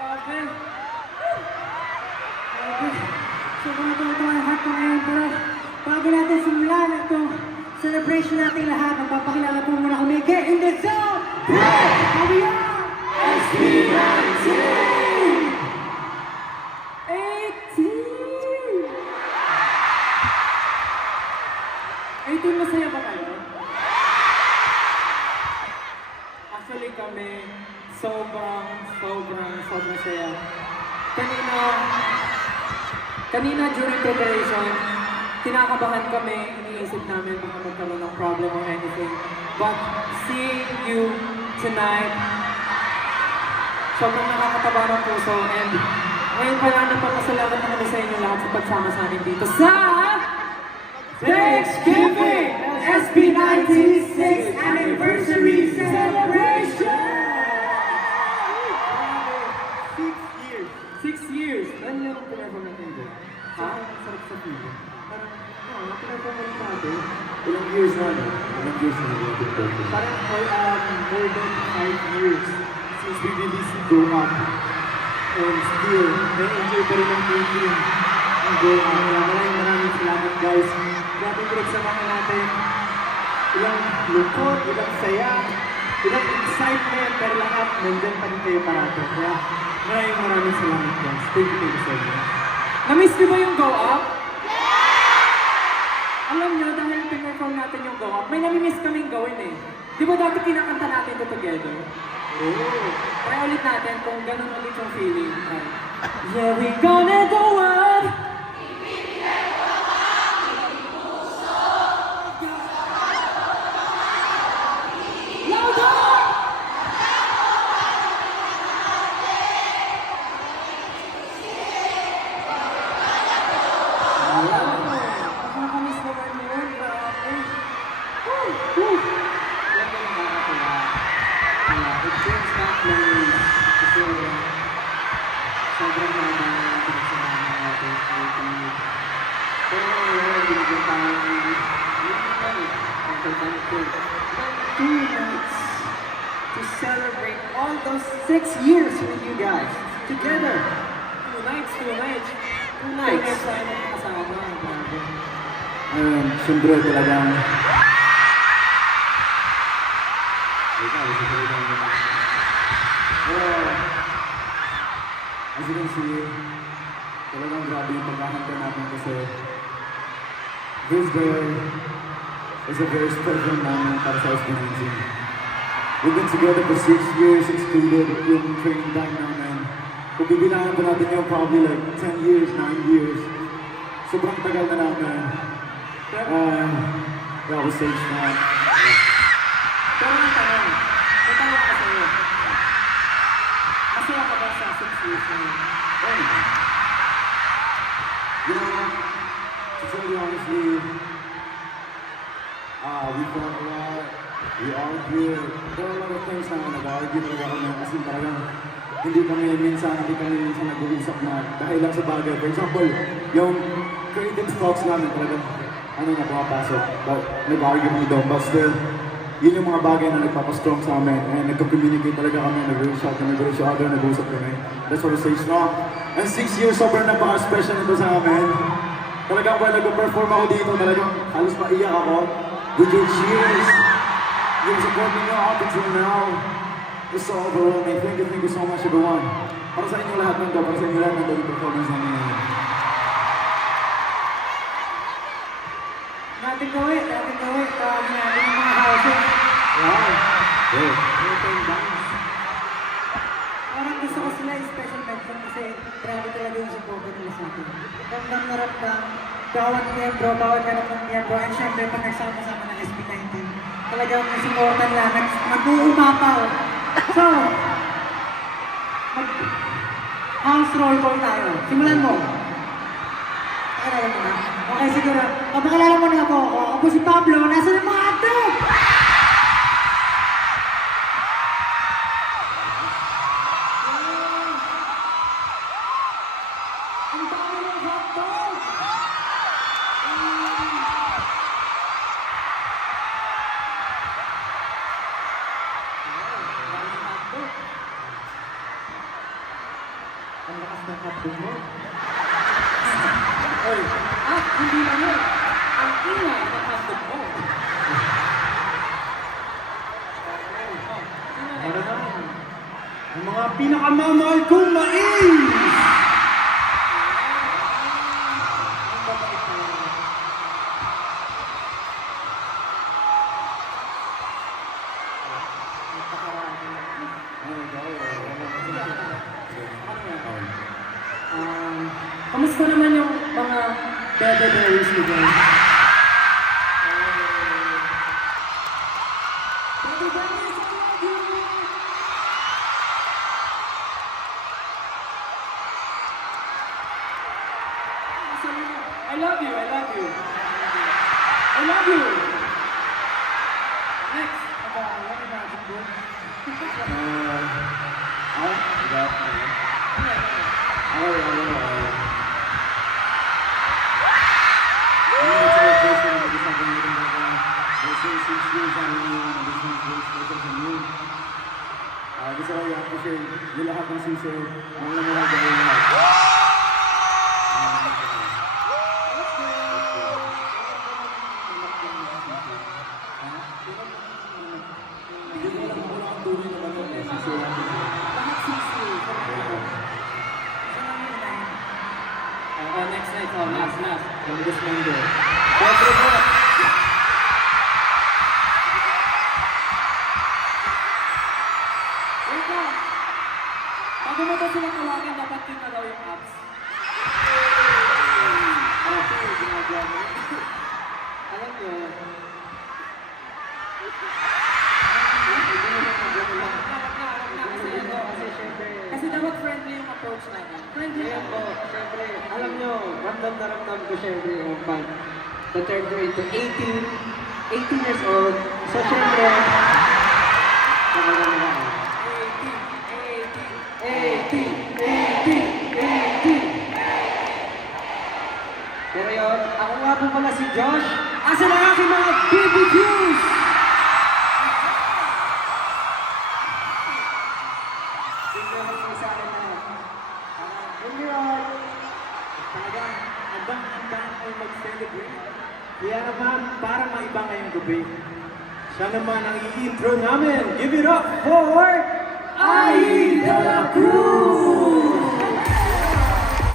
Grabe. Grabe. Sobrang tuwa ang heart ko ngayon, pero bago natin simulan itong celebration natin lahat, magpapakilala po muna kami. Get in the zone! Here we are! SB19! 18! Masaya ba kayo? Actually kami, sobrang saya. Kanina during preparation, kinakabahan kami, iniisip namin baka magkaroon ng problem or anything. But seeing you tonight, sobrang nakakataba ng puso. And ngayon pa lang nagpapasalamat na kami sa inyo lahat sa pagsama sa amin dito sa Thanksgiving SB19 6th Anniversary Celebration! 6 years! Ano yung pinag-perform natin doon? Ha? Sarap sa video. Parang, pinag-perform natin. Ilang years na, no? Ilang years na nag-perform? Parang more than 5 years Since we released Grow Up. And still, na-enjoy pa rin ang making ang Grow Up. Kaya maraming salamat, guys. Grabe pinagsamahan natin. Ilang lungkot, ilang saya, ilang excitement, pero lahat nandyan pa rin kayo parato. Kaya maraming salamat, guys. Thank you so much. Na-miss niyo ba yung Go Up? Alam niyo, dahil pinperform natin yung Go Up, may nami-miss kaming gawin eh. Di ba dati kinakanta natin ito together? Oo. Try ulit natin kung ganun ulit yung feeling. Yeah, we gonna go up! Nakakamiss naman yun, grabe. Alam mo nakakatuwa. It brings back memories. Kasi sobrang haba na pinagsamahan natin. Pero ngayon, binigyan tayo ng entertainment. 2 nights to celebrate all those 6 years with you guys. Together. 2 nights. 2 nights. Next time kasama, grabe. Siyempre talagang as you can see, talagang grabe yung pagkakanta natin kasi this day is a very special moment para sa SB19. We've been together for 6 years, excluded yung training time namin. Kung bibilangan pa natin yung probably like 10 years, 9 years. Sobrang tagal na namin. That was stage na. Pero ang tanong, may tanong ako sa'yo. Masaya ka ba sa 6 years na yun? You know, to tell you honestly, we fought a lot, we argued. There are a lot of times na nag-argue talaga kami kasi talagang hindi kami minsan nag-uusap na dahil lang sa bagay. For example, yung creative talks namin talagang na pumapasok. But nag-argue kami doon. But still, yun yung mga bagay na nagpapastrong sa amin. And nagko-communicate talaga kami, nag-reach out kami, nag-reach out, nag-uusap kami. That's what I say strong. And 6 years, sobrang napaka-special nito sa amin. Talagang pag nag-perform ako dito, talagang halos maiyak ako. With your cheers, yung support niyo up until now, it's so overwhelming. Thank you so much everyone. Para sa inyo lahat ng para sa inyo lahat ng performance namin ngayon. Natin gawin. Tawagin natin yung mga houses. Wow! Good. Parang gusto ko sila special mention kasi grabe talaga yung support nila sa atin. Ramdam na ramdam, bawat miyembro, bawat ganap ng miyembro, and syempre pag nagsama-sama ng SB19, talagang may supportan lang, mag-uumapaw. So, house roll call tayo. Simulan mo. Pakilala mo na. Okay, siguro. Pakilala mo na ako. Ako si Pablo. Nasaan ang mga ato? Ang dami ng hotdog! Ang lakas ng hotdog mo. Oy, At hindi lang yun, ang ingay ng hotdog mo. Para na. Ang mga pinakamamahal kong mais! Kamusta naman yung mga bebe berries mo dyan? Bebe berries, I love you! I love you, I love you. I love you! Next! What imagine bro? ako? Diba? Ako, gusto ko i-appreciate yung lahat ng sisi ng lamuhag ng lahat. Lahat sisi. Next. Last. Longest member. Wait lang. Bago mo ba sila tawagin, dapat yun na daw yung apps. Okay, ginagawa mo. Alam nyo, kasi dapat friendly yung approach natin. Friendly Ayan ako. po, syempre, alam nyo, ramdam na ramdam ko syempre yung pag the third grade to 18 years old. So syempre, nakaganda ako. 18. Pero yun, ako nga po pala si Josh. Asa na aking mga BBQs? Tingnan mo po sa akin na yun, talagang handang ay mag-celebrate. Kaya naman, para maiba ngayong gabi, siya naman ang i-intro namin. Give it up for Ai de la Cruz!